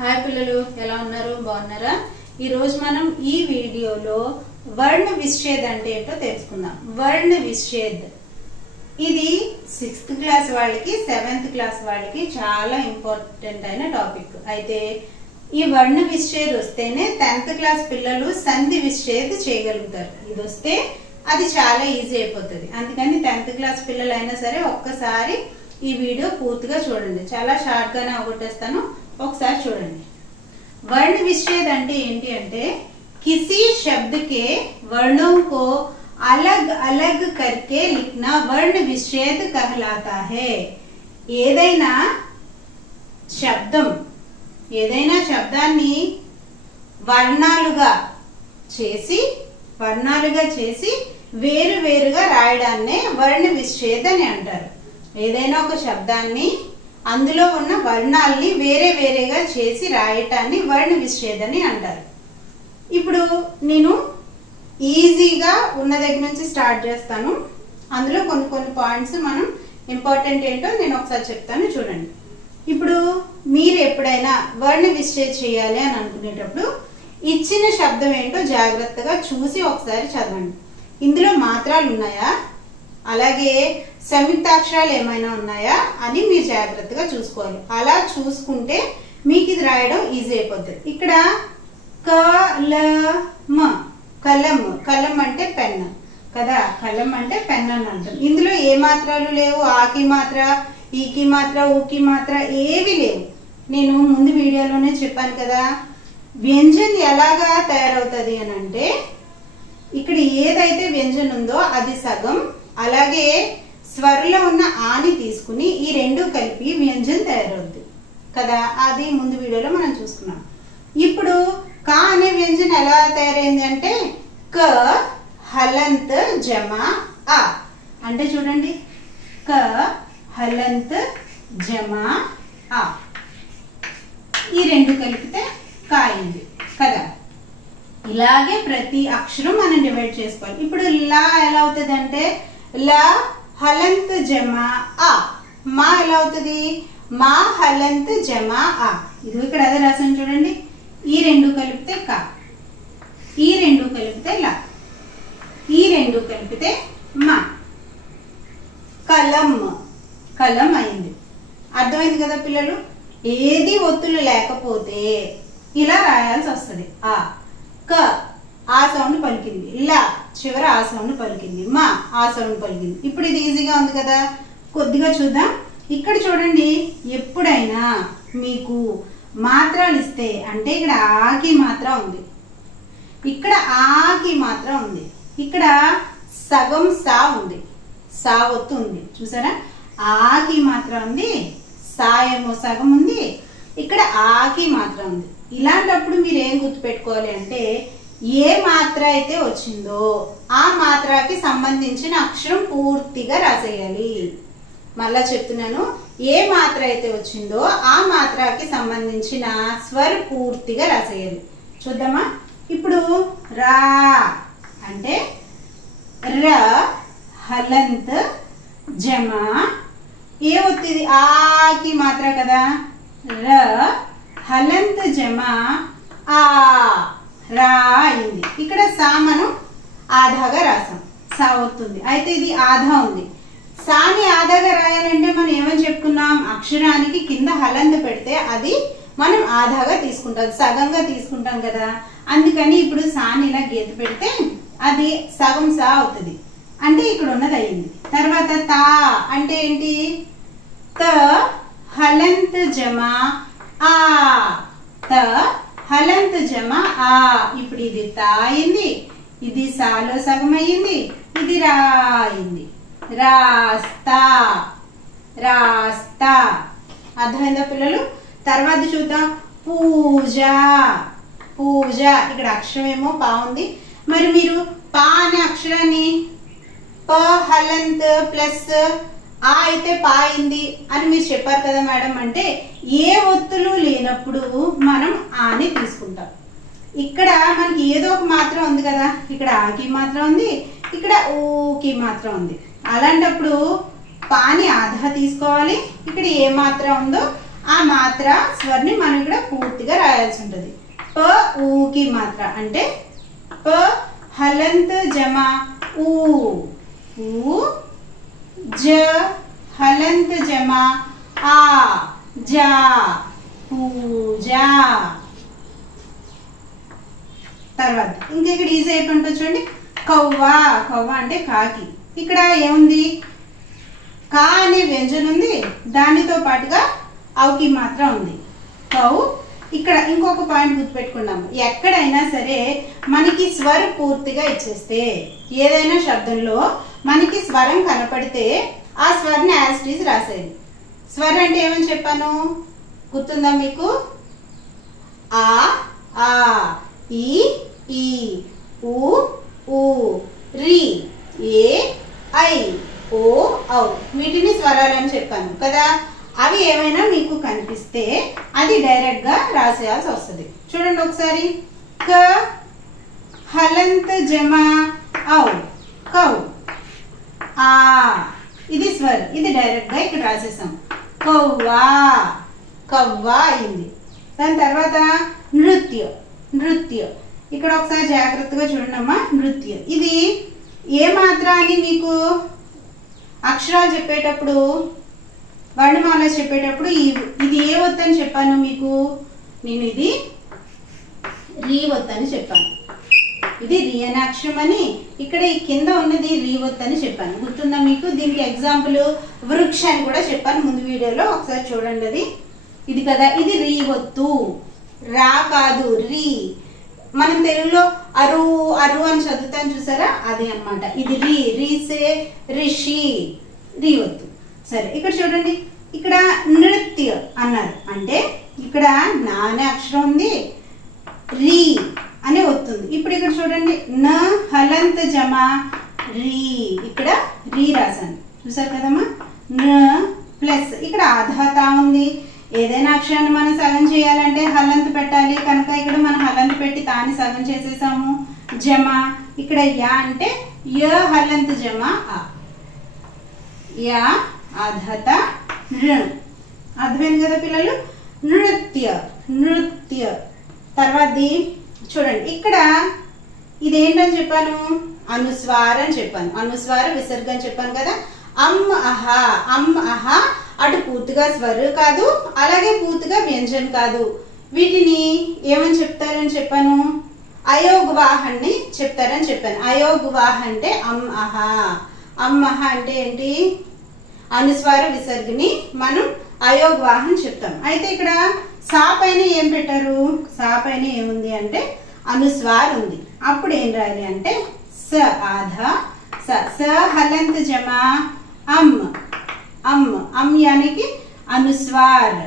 Hi పిల్లలు ఎలా ఉన్నారు బాగున్నారా ఈ రోజు మనం ఈ వీడియోలో వర్ణ విచ్ఛేద్ అంటే ఏంటో తెలుసుకుందాం వర్ణ విచ్ఛేద్ ఇది 6th క్లాస్ వాళ్ళకి 7th క్లాస్ వాళ్ళకి చాలా ఇంపార్టెంట్ అయిన టాపిక్ అయితే ఈ వర్ణ విచ్ఛేద్ వస్తేనే 10th క్లాస్ పిల్లలు సంధి విచ్ఛేద్ చేయగలుగుతారు ఇది వస్తే అది చాలా ఈజీ అయిపోతుంది అందుకని 10th క్లాస్ పిల్లలు అయినా సరే ఒక్కసారి ఈ వీడియో పూర్తిగా చూడండి చాలా షార్ట్ గానే అవగొట్టేస్తాను ఒకసారి చూడండి वर्ण विच्छेद అంటే ఏంటి అంటే किसी शब्द के वर्णों को अलग-अलग करके लिखना वर्ण विच्छेद कहलाता है ఏదైనా శబ్దాన్ని వర్ణాలుగా చేసి వేరువేరుగా రాయడాన్నే వర్ణ విచ్ఛేద్ అని అంటారు ఏదైనా ఒక శబ్దాన్ని అందులో ఉన్న వర్ణాలని వేరేగా చేసి రాయటాన్ని వర్ణ విచ్ఛేద్ అని అంటారు ఇప్పుడు నేను ఈజీగా ఉన్న దగ్గర నుంచి స్టార్ట్ చేస్తాను అందులో కొన్ని పాయింట్స్ మనం ఇంపార్టెంట్ ఏంటో నేను ఒకసారి చెప్తాను చూడండి ఇప్పుడు మీరు ఎప్పుడైనా వర్ణ విచ్ఛేద్ చేయాలి అని అనుకునేటప్పుడు ఇచ్చిన శబ్దం ఏంటో జాగ్రత్తగా చూసి ఒకసారి చదవండి ఇందులో మాత్రాలు ఉన్నాయా అలాగే సంయుక్తాక్షరాలు ఏమైనా ఉన్నాయా అని మీరు జాగ్రత్తగా చూసుకోవాలి అలా చూసుకుంటే మీకు ఇది రాయడం ఈజీ అయిపోతుంది ఇక్కడ కలం అంటే పెన్ కదా కలం అంటే పెన్ అని అంటాం ఇందులో ఏ మాత్రాలు లేవు ఆకి మాత్ర ఈకి మాత్ర ఊకి మాత్ర ఏవి లేవు నేను ముందు వీడియోలోనే చెప్పాను కదా వ్యంజన్ ఎలాగా తయారవుతుంది అని అంటే ఇక్కడ ఏదైతే వ్యంజన్ ఉందో అది సగం అలాగే స్వరంలో ఉన్న ఆని తీసుకుని ఈ రెండు కలిపి వ్యంజన్ తయారవుతుంది కదా అది ముందు వీడియోలో మనం చూసుకున్నాం ఇప్పుడు కా అనే వ్యంజన్ ఎలా తయారైంది అంటే క హలంత్ జమా ఆ అంటే చూడండి క హలంత్ జమా ఆ ఈ రెండు కలిపితే కా అయింది కదా ఇలాగే ప్రతి అక్షరం మనం డివైడ్ చేసుకోవాలి ఇప్పుడు లా ఎలా అవుతుంది అంటే లా హలంత్ జమా ఆ మా ఎలా అవుతుంది మా హలంత్ జమా ఆ ఇది ఇక్కడ అదే రాసాను చూడండి ఈ రెండు కలిపితే కా ఈ రెండు కలిపితే లా ఈ రెండు కలిపితే మా కలం అయింది అర్థమైంది కదా పిల్లలు ఏది ఒత్తులు లేకపోతే ఇలా రాయాల్సి వస్తుంది ఆ క ఆ సౌండ్ పలికింది లా చివర ఆ సౌండ్ పలికింది మా ఆ సౌండ్ పలికింది ఇప్పుడు ఇది ఈజీగా ఉంది కదా కొద్దిగా చూద్దాం ఇక్కడ చూడండి ఎప్పుడైనా మీకు మాత్రలు ఇస్తే అంటే ఇక్కడ ఆకి మాత్ర ఉంది ఇక్కడ ఆకి మాత్ర ఉంది ఇక్కడ సగం సా ఉంది సా ఒత్తు ఉంది చూసారా ఆకి మాత్ర ఉంది సా ఏమో సగం ఉంది ఇక్కడ ఆకి మాత్ర ఉంది ఇలాంటప్పుడు మీరు ఏం గుర్తుపెట్టుకోవాలి అంటే ఏ మాత్ర అయితే వచ్చిందో ఆ మాత్రకి సంబంధించిన అక్షరం పూర్తిగా రాసేయాలి మళ్ళా చెప్తున్నాను ఏ మాత్ర అయితే వచ్చిందో ఆ మాత్రకి సంబంధించిన స్వర్ పూర్తిగా రాసేయాలి చూద్దామా ఇప్పుడు రా అంటే ర హలంత్ జమా ఏ ఒత్తిది ఆకి మాత్ర కదా ర హలంత్ జమా ఆ రా అయింది ఇక్కడ సా మనం ఆధాగా రాసాం సా అవుతుంది అయితే ఇది ఆధా ఉంది సాని ఆధాగా రాయాలంటే మనం ఏమని చెప్పుకున్నాం అక్షరానికి కింద హలంత్ పెడితే అది మనం ఆధాగా తీసుకుంటాం సగంగా తీసుకుంటాం కదా అందుకని ఇప్పుడు సాని ఇలా గీత పెడితే అది సగం సా అవుతుంది అంటే ఇక్కడ ఉన్నది అయింది తర్వాత తా అంటే ఏంటి త హలంత్ జమా ఆ త హలంత్ జమా ఆ ఇప్పుడు ఇది తా అయింది ఇది సాలో సగం అయింది ఇది రా అయింది రాస్తా రాస్తా అర్థమైందా పిల్లలు తర్వాత చూద్దాం పూజ పూజ ఇక్కడ అక్షరం ఏమో పా ఉంది మరి మీరు పా అనే అక్షరాన్ని ప హలంత్ ప్లస్ ఆ అయితే పా అయింది అని మీరు చెప్పారు కదా మేడం అంటే ఏ ఒత్తులు లేనప్పుడు మనం ఆని తీసుకుంటాం ఇక్కడ మనకి ఏదో ఒక మాత్రం ఉంది కదా ఇక్కడ ఆకి మాత్రం ఉంది ఇక్కడ ఊకి మాత్రం ఉంది అలాంటప్పుడు పాని ఆధా తీసుకోవాలి ఇక్కడ ఏ మాత్రం ఉందో ఆ మాత్ర స్వర్ని మనం ఇక్కడ పూర్తిగా రాయాల్సి ఉంటుంది. ప ఊకి మాత్ర అంటే ప హలంత్ జమా ఊ, ఊ జ హలంత్ జమా ఆ, జా, పూజా. తర్వాత ఇంకా ఇక్కడ ఈజీ అయిపోయింటుంది చూడండి, కవ్వ. కవ్వ అంటే కాకి. ఇక్కడ ఏముంది, కా అనే వ్యంజనం ఉంది, దానితో పాటుగా అవుకి మాత్రం ఉంది, కౌ. ఇక్కడ ఇంకొక పాయింట్ గుర్తుపెట్టుకున్నాము, ఎక్కడైనా సరే మనకి స్వరం పూర్తిగా ఇచ్చేస్తే, ఏదైనా శబ్దంలో మనకి స్వరం కనపడితే ఆ స్వరాన్ని యాజ్ ఇట్ ఈజ్ రాసేది. స్వరం అంటే ఏమని చెప్పాను గుర్తుందా మీకు? ఆ, ఆ, ఈ, ఈ, ఊ, ఊ, రి, ఏ, ఐ, ఓ, ఔ. వీటిని స్వరాలు అని చెప్పాను కదా. అవి ఏమైనా మీకు కనిపిస్తే అది డైరెక్ట్ గా రాసేయాల్సి వస్తుంది. చూడండి ఒకసారి, క హలంత్ జమా ఔ, కౌ. ఆ, ఇది స్వర్, ఇది డైరెక్ట్ గా ఇక్కడ రాసేసాం, కవ్వా. కవ్వా అయింది. దాని తర్వాత నృత్య. నృత్య ఇక్కడ ఒకసారి జాగ్రత్తగా చూడండమ్మా. నృత్య ఇది ఏ మాత్ర అని మీకు అక్షరాలు చెప్పేటప్పుడు, వర్ణమాల చెప్పేటప్పుడు ఇది ఏ ఒత్తు అని చెప్పాను మీకు? నేను ఇది రీ ఒత్తు అని చెప్పాను. ఇది రీ అనే అక్షరం అని, ఇక్కడ ఈ కింద ఉన్నది రీ ఒత్తు అని చెప్పాను. గుర్తుందా మీకు? దీనికి ఎగ్జాంపుల్ వృక్ష అని కూడా చెప్పాను ముందు వీడియోలో, ఒకసారి చూడండి. అది ఇది కదా, ఇది రీ ఒత్తు, రా కాదు రీ. మనం తెలుగులో అరు అరు అని చదువుతాం చూసారా, అదే అన్నమాట. ఇది రీ, రీసే రిషి, రీ ఒత్తు. సరే ఇక్కడ చూడండి, ఇక్కడ నృత్య అన్నారు అంటే ఇక్కడ నా అనే అక్షరం ఉంది, రీ అనే వస్తుంది. ఇప్పుడు ఇక్కడ చూడండి, న హలంత్ జమా రీ, ఇక్కడ రీ రాశాను చూసారు కదమ్మా. న ప్లస్ ఇక్కడ ఆధాత ఉంది. ఏదైనా అక్షరాన్ని మనం సగం చేయాలంటే హలంత్ పెట్టాలి కనుక ఇక్కడ మనం హలంత్ పెట్టి తాని సగం చేసేసాము. జమా ఇక్కడ యా అంటే య హలంత్ జమా ఆ, యా ఆధాత ణ. అర్థమైంది కదా పిల్లలు? నృత్య. నృత్య తర్వాత చూడండి, ఇక్కడ ఇదేంటని చెప్పాను? అనుస్వార అని చెప్పాను, అనుస్వార విసర్గ అని చెప్పాను కదా. అమ్ అహా, అమ్ అహా అటు పూర్తిగా స్వరు కాదు, అలాగే పూర్తిగా వ్యంజన్ కాదు. వీటిని ఏమని చెప్తారని చెప్పాను? అయోగ్వాహాన్ని చెప్తారని చెప్పాను. అయోగ్వాహ అంటే అమ్ అహా. అమ్ అహా అంటే ఏంటి? అనుస్వార విసర్గని మనం అయోగ్వాహం చెప్తాం. అయితే ఇక్కడ సా పైన ఏం పెట్టారు? సా పైన ఏముంది అంటే అనుస్వార్ ఉంది. అప్పుడు ఏం రాయాలి అంటే స ఆధా స. స హలంత్ జమా అమ్, అమ్, అమ్ యానికి అనుస్వార్.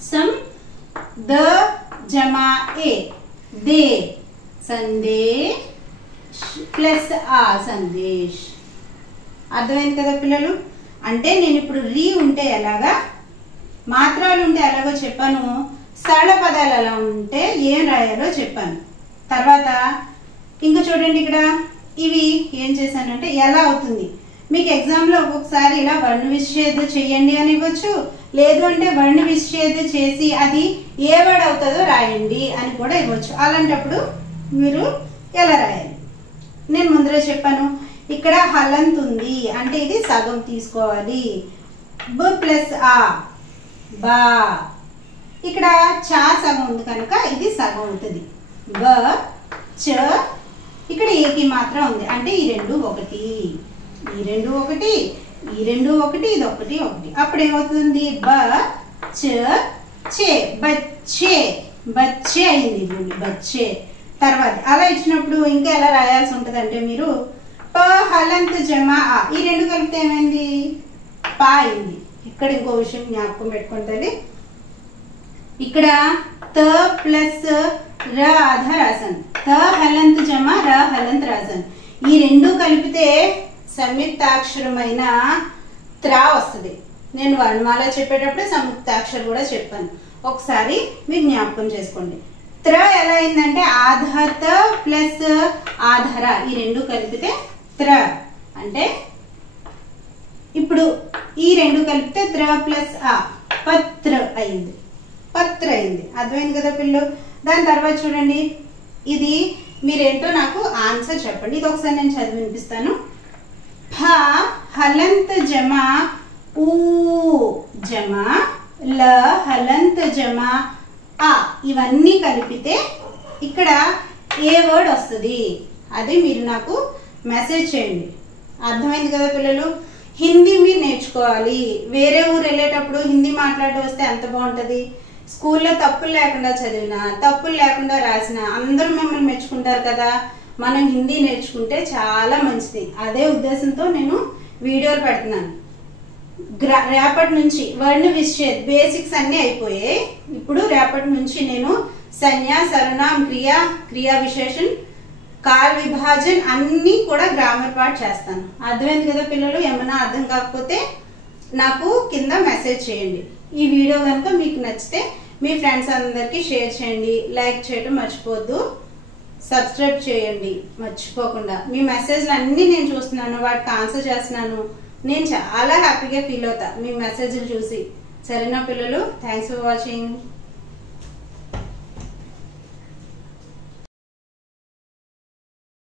सम द जमा ए दे संदेश प्लस आ संदेश అర్థమైంది కదా పిల్లలు అంటే నేను ఇప్పుడు రీ ఉంటే ఎలాగా మాత్రాలు ఉంటే ఎలాగో చెప్పాను సరళ పదాలు ఎలా ఉంటే ఏం రాయాలో చెప్పాను తర్వాత ఇంకా చూడండి ఇక్కడ ఇవి ఏం చేశానంటే ఎలా అవుతుంది మీకు ఎగ్జామ్ లో ఒక్కొక్కసారి ఇలా వర్ణ విచ్ఛేద చేయండి అని ఇవ్వచ్చు లేదు అంటే వర్ణ విచ్ఛేద చేసి అది ఏ వర్డ్ అవుతుందో రాయండి అని కూడా ఇవ్వచ్చు అలాంటప్పుడు మీరు ఎలా రాయాలి నేను ముందరే చెప్పాను ఇక్కడ హలంత్ ఉంది అంటే ఇది సగం తీసుకోవాలి బ ప్లస్ ఆ బా ఇక్కడ చా సగం ఉంది కనుక ఇది సగం అవుతుంది బ చ ఇక్కడ ఏకి మాత్రం ఉంది అంటే ఈ రెండు ఒకటి ఈ రెండు ఒకటి ఈ రెండు ఒకటి ఇది ఒకటి ఒకటి అప్పుడు ఏమవుతుంది బ చ చే బచ్చే బచ్చే అయింది చూడండి బచ్చే తర్వాత అలా ఇచ్చినప్పుడు ఇంకా ఎలా రాయాల్సి ఉంటుంది అంటే మీరు ప హలంత్ జమా ఆ ఈ రెండు కలిపితే ఏమైంది పా అయింది ఇక్కడ ఇంకో విషయం జ్ఞాపకం పెట్టుకుంటుంది ఇక్కడ త ప్లస్ ర ఆధ రాసాను త హలంత్ జమా ర హలంత్ రాసాను ఈ రెండు కలిపితే సంయుక్తాక్షరమైన త్రా వస్తుంది నేను వర్ణమాల చెప్పేటప్పుడు సంయుక్తాక్షరం కూడా చెప్పాను ఒకసారి మీరు జ్ఞాపకం చేసుకోండి త్ర ఎలా అయిందంటే ఆధాత ప్లస్ ఆధార ఈ రెండు కలిపితే త్ర అంటే ఇప్పుడు ఈ రెండు కలిపితే త్ర ప్లస్ ఆ పత్ర అయింది, పత్ర అయింది. అర్థమైంది కదా పిల్లలు? దాని తర్వాత చూడండి, ఇది మీరేంటో నాకు ఆన్సర్ చెప్పండి. ఇది ఒకసారి నేను చదివి వినిపిస్తాను. ఫ హలంత జమా ఊ జమా ల హలంత జమా ఆ, ఇవన్నీ కలిపితే ఇక్కడ ఏ వర్డ్ వస్తుంది అది మీరు నాకు మెసేజ్ చేయండి. అర్థమైంది కదా పిల్లలు? హిందీ మీరు నేర్చుకోవాలి. వేరే ఊరు వెళ్ళేటప్పుడు హిందీ మాట్లాడి వస్తే ఎంత బాగుంటుంది. స్కూల్లో తప్పులు లేకుండా చదివినా, తప్పులు లేకుండా రాసినా అందరూ మిమ్మల్ని మెచ్చుకుంటారు కదా. మనం హిందీ నేర్చుకుంటే చాలా మంచిది. అదే ఉద్దేశంతో నేను వీడియోలు పెడుతున్నాను. రేపటి నుంచి వర్డ్ విషయం బేసిక్స్ అన్నీ అయిపోయాయి. ఇప్పుడు రేపటి నుంచి నేను సంజ్ఞ, సర్వనామ, క్రియ, క్రియా విశేషణ, కాల విభాజన్ అన్నీ కూడా గ్రామర్ పార్ట్ చేస్తాను. అర్థమైంది కదా పిల్లలు? ఏమన్నా అర్థం కాకపోతే నాకు కింద మెసేజ్ చేయండి. ఈ వీడియో కనుక మీకు నచ్చితే మీ ఫ్రెండ్స్ అందరికీ షేర్ చేయండి. లైక్ చేయడం మర్చిపోవద్దు. సబ్స్క్రైబ్ చేయండి మర్చిపోకుండా. మీ మెసేజ్లు అన్నీ నేను చూస్తున్నాను, వాటికి ఆన్సర్ చేస్తున్నాను. నేను చాలా హ్యాపీగా ఫీల్ అవుతా మీ మెసేజ్లు చూసి. సరేనా పిల్లలు? Thanks for watching.